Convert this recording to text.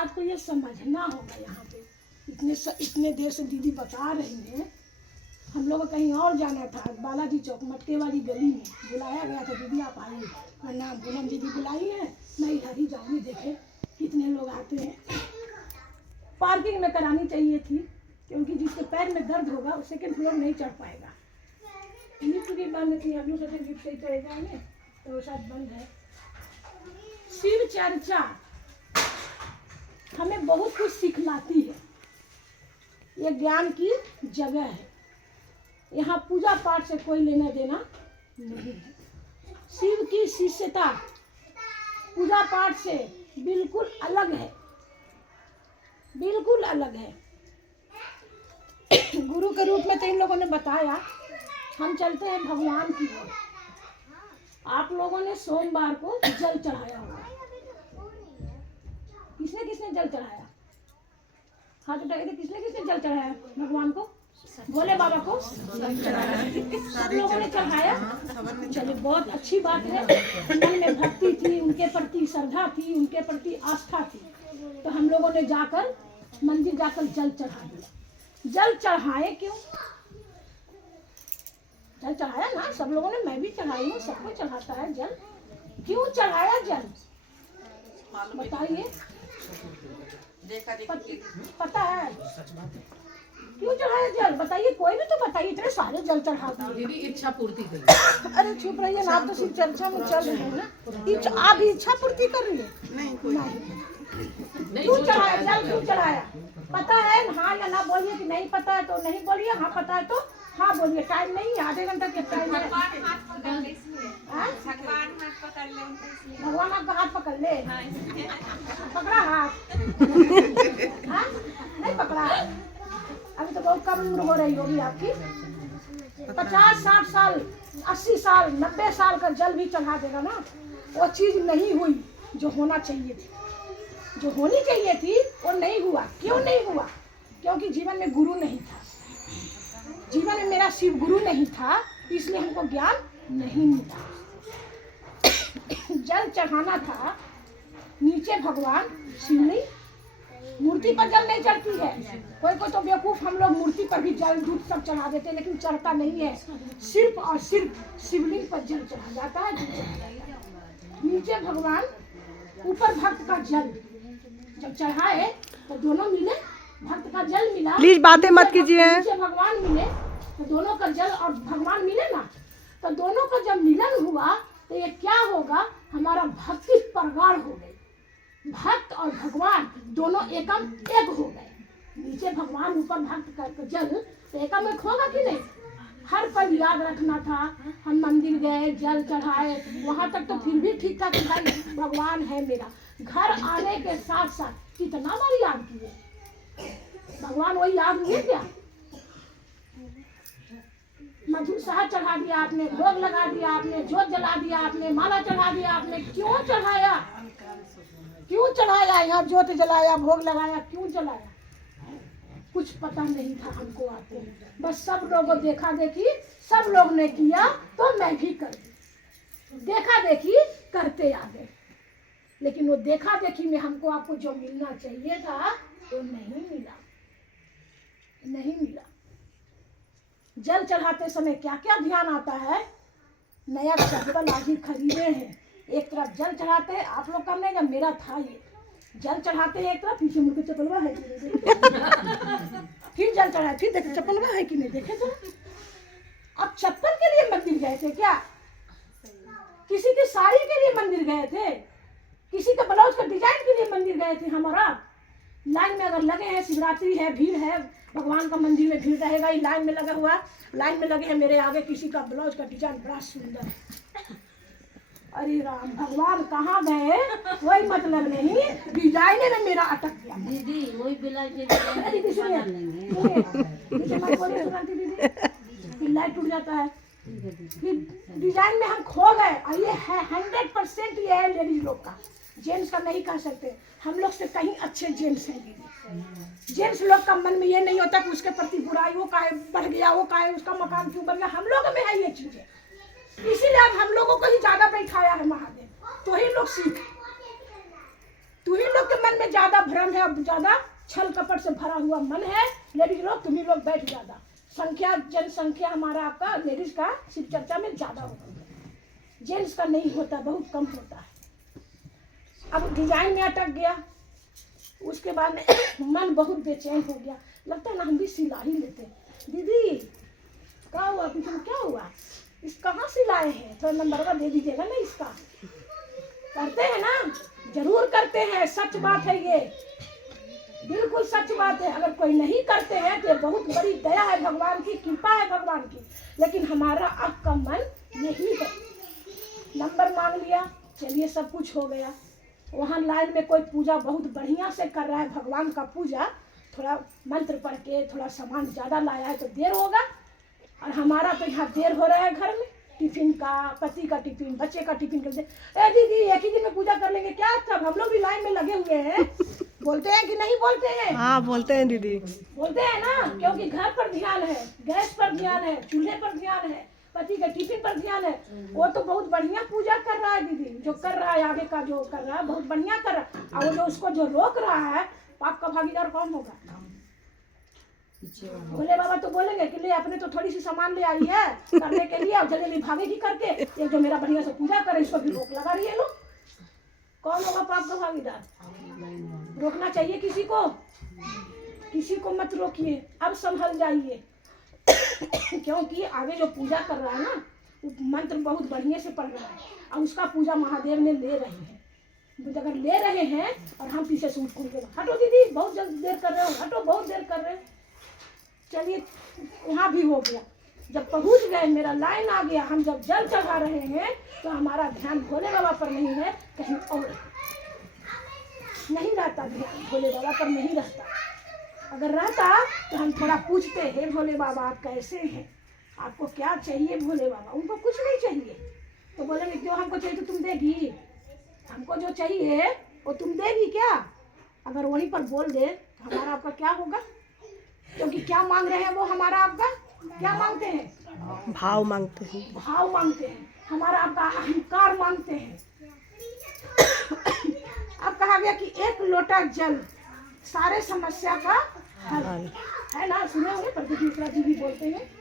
बात को ये समझना होगा। यहाँ पे इतने देर से दीदी बता रही हैं। हम लोग को कहीं और जाना था, बालाजी चौक मट्टे वाली गली में बुलाया गया था। दीदी आप आइए, मैं नाम पूनम दीदी बुलाई है, मैं इधर ही जाऊँगी, देखे कितने लोग आते हैं। पार्किंग में करानी चाहिए थी, क्योंकि जिसके पैर में दर्द होगा वो सेकेंड फ्लोर नहीं चढ़ पाएगा। लिफ्ट भी बंद थी, हम लोग सोचे लिफ्ट से चले जाएंगे, तो वो शायद बंद है। शिव चर्चा हमें बहुत कुछ सिखलाती है। ये ज्ञान की जगह है। यहाँ पूजा पाठ से कोई लेना देना नहीं है। शिव की शिष्यता पूजा पाठ से बिल्कुल अलग है, बिल्कुल अलग है। गुरु के रूप में तो इन लोगों ने बताया। हम चलते हैं भगवान की ओर। आप लोगों ने सोमवार को जल चढ़ाया होगा। किसने किसने जल चढ़ाया? हाथ उठाइए थे। किसने किसने जल चढ़ाया भगवान को? भोले बाबा को सब लोगों ने चढ़ाया। चलिए, बहुत अच्छी बात है। मन में भक्ति थी, उनके प्रति श्रद्धा थी, उनके प्रति आस्था थी, तो हम लोगों ने जाकर मंदिर जाकर जल चढ़ा दिया। जल चढ़ाए क्यों? जल चढ़ाया ना सब लोगों ने, मैं भी चढ़ाई हूँ, सबको चढ़ाता है जल। क्यों चढ़ाया जल बताइए? पता है क्यों चढ़ाया जल? बताइए, कोई भी तो बताइए। इतने सारे जल चढ़ाते हैं दीदी, इच्छा पूर्ति के लिए। अरे चुप रहिए ना, आप तो सिर्फ चर्चा में चल रहे हैं ना। आप इच्छा पूर्ति कर रही है? नहीं। क्यों चढ़ाया जल? क्यों चढ़ाया पता है? हाँ या ना बोलिए। कि नहीं पता है तो नहीं बोलिए, हाँ पता है तो हाँ बोलिए। टाइम नहीं है, आधे घंटा के टाइम है। भगवान आपका हाथ पकड़ ले। पकड़ा हाथ? नहीं पकड़ा। अभी तो बहुत कम उम्र हो रही होगी आपकी। 50, 60 साल, 80 साल, 90 साल का जल भी चढ़ा देगा ना, वो चीज नहीं हुई जो होना चाहिए थी। जो होनी चाहिए थी वो नहीं हुआ। क्यों नहीं हुआ? क्योंकि जीवन में गुरु नहीं था। जीवन में मेरा शिव गुरु नहीं था, इसलिए हमको ज्ञान नहीं मिला। जल चढ़ाना था नीचे। भगवान शिवलिंग, मूर्ति पर जल नहीं चढ़ती है। कोई कोई तो बेवकूफ हम लोग मूर्ति पर भी जल दूध सब चढ़ा देते हैं, लेकिन चढ़ता नहीं है। सिर्फ और सिर्फ शिवलिंग पर जल चढ़ा जाता है। नीचे भगवान, ऊपर भक्त का जल। जब चढ़ाए तो दोनों मिले, भक्त का जल मिला। प्लीज बातें मत कीजिए। नीचे भगवान मिले तो दोनों का जल और भगवान मिले ना, तो दोनों का जब मिलन हुआ तो ये क्या होगा? हमारा भक्ति प्रगाढ़ हो गई। भक्त और भगवान दोनों एकम एक हो गए। नीचे भगवान, ऊपर भक्त का जल, तो एकम एक होगा कि नहीं? हर पल याद रखना था। हम मंदिर गए, जल चढ़ाए, वहां तक तो फिर भी ठीक था कि भाई भगवान है मेरा। घर आने के साथ साथ कितना बार याद किए भगवान? वही याद हुए क्या? मधुर शहद चढ़ा दिया आपने, भोग लगा दिया आपने, जोत जला दिया आपने, माला चढ़ा दिया आपने। क्यों चढ़ाया? क्यों चढ़ाया? यहाँ जोत जलाया, भोग लगाया, क्यों जलाया? कुछ पता नहीं था हमको आते। बस सब लोगों देखा देखी, सब लोग ने किया तो मैं भी कर दी। देखा देखी करते आ गए, लेकिन वो देखा देखी में हमको आपको जो मिलना चाहिए था वो नहीं मिला, नहीं मिला। जल चढ़ाते समय क्या क्या ध्यान आता है? नया चप्पल आदि खरीदे हैं, एक तरफ जल चढ़ाते हैं। आप लोग करने जब मेरा था ये जल चढ़ाते हैं एक तरफ, पीछे मुड़ के चप्पलवा है कि नहीं? फिर जल चढ़ाए, फिर देखे चप्पलवा है कि नहीं, देखे तो। अब चप्पल के लिए मंदिर गए थे क्या? किसी की साड़ी के लिए मंदिर गए थे? किसी का ब्लाउज का डिजाइन के लिए मंदिर गए थे? हमारा लाइन में अगर लगे हैं, शिवरात्रि है, भीड़ है, भगवान का मंदिर में भीड़ रहेगा। ये लाइन में लगा हुआ, लाइन में लगे हैं मेरे आगे, किसी का ब्लाउज का डिजाइन बड़ा सुंदर है। अरे राम, भगवान कहाँ गए वही मतलब नहीं, डिजाइन में मेरा अटक गया। दीदी वही ब्लाउज फिर लाइट टूट जाता है, फिर डिजाइन में हम खो गए। और ये है 100% ये है लेडीज लोग का, जेंट्स का नहीं कह सकते। हम लोग से कहीं अच्छे जेंट्स हैं दीदी। जेंट्स लोग का मन में ये नहीं होता कि उसके प्रति बुराई, वो काहे बढ़ गया, वो काहे उसका मकान क्यों बन गया। हम लोगों में है ये चीजें, इसीलिए अब हम लोगों को ही ज्यादा बैठाया है महादेव। तो ही लोग सीख, तू ही लोग के मन में ज्यादा भ्रम है, अब ज्यादा छल कपट से भरा हुआ मन है। लेडीज लोग तुम ही लोग बैठ ज्यादा, संख्या जनसंख्या हमारा आपका लेडीज का शिव चर्चा में ज्यादा होती है, जेंट्स का नहीं होता, बहुत कम होता है। अब डिजाइन में अटक गया, उसके बाद में मन बहुत बेचैन हो गया, लगता है ना हम भी सिला ही लेते। दीदी क्या हुआ, कुछ क्या हुआ, इस कहाँ सिलाए हैं, थोड़ा नंबर दे दीजिएगा ना इसका। करते हैं ना, जरूर करते हैं, सच बात है ये, बिल्कुल सच बात है। अगर कोई नहीं करते हैं तो ये बहुत बड़ी दया है भगवान की, कृपा है भगवान की। लेकिन हमारा आपका मन यही है, नंबर मांग लिया, चलिए सब कुछ हो गया। वहाँ लाइन में कोई पूजा बहुत बढ़िया से कर रहा है, भगवान का पूजा, थोड़ा मंत्र पढ़ के थोड़ा सामान ज़्यादा लाया है तो देर होगा, और हमारा तो यहाँ देर हो रहा है घर में, टिफिन का, पति का टिफिन, बच्चे का टिफिन कर दे। ए दीदी एक ही दिन में पूजा कर लेंगे क्या, तब हम लोग भी लाइन में लगे हुए हैं। बोलते हैं कि नहीं बोलते हैं? हाँ बोलते हैं दीदी, बोलते हैं ना, क्योंकि घर पर ध्यान है, गैस पर ध्यान है, चूल्हे पर ध्यान है, पति के टिफिन पर ध्यान है। वो तो बहुत बढ़िया पूजा कर रहा है दीदी, जो कर रहा है आगे का जो कर रहा है बहुत बढ़िया कर रहा है। और वो जो उसको जो रोक रहा है, पाप का भागीदार कौन होगा? भोले बाबा तो बोलेंगे कि ले अपने तो थोड़ी सी सामान ले आई है करने के लिए, और जल्दी भागेगी करके, ये जो मेरा बढ़िया से पूजा करे इसको भी रोक लगा रही है लोग। कौन होगा पाप का भागीदार? रोकना चाहिए किसी को, किसी को मत रोकिए, अब संभल जाइए। क्योंकि आगे जो पूजा कर रहा है ना, वो मंत्र बहुत बढ़िया से पढ़ रहा है, और उसका पूजा महादेव ने ले रहे हैं। अगर ले रहे हैं और हम पीछे से उठ के हटो दीदी बहुत जल्द देर कर रहे हो, हटो बहुत देर कर रहे हो। चलिए वहाँ भी हो गया, जब पहुँच गए, मेरा लाइन आ गया, हम जब जल चढ़ा रहे हैं तो हमारा ध्यान भोले बाबा पर नहीं है, कहीं और नहीं रहता, ध्यान भोले बाबा पर नहीं रहता। अगर रहता तो हम थोड़ा पूछते, हे भोले बाबा आप कैसे हैं, आपको क्या चाहिए भोले बाबा? उनको कुछ नहीं चाहिए, तो बोलेंगे जो हमको चाहिए तो तुम देगी, हमको जो चाहिए वो तुम देगी क्या? अगर वहीं पर बोल दे तो हमारा आपका क्या होगा? क्योंकि क्या मांग रहे हैं वो हमारा आपका क्या मांगते हैं? भाव मांगते हैं, भाव मांगते हैं, हमारा आपका अहंकार मांगते हैं। अब कहा गया कि एक लोटा जल सारे समस्या का हल है ना, सुने होंगे प्रदीप मिश्रा जी भी बोलते हैं।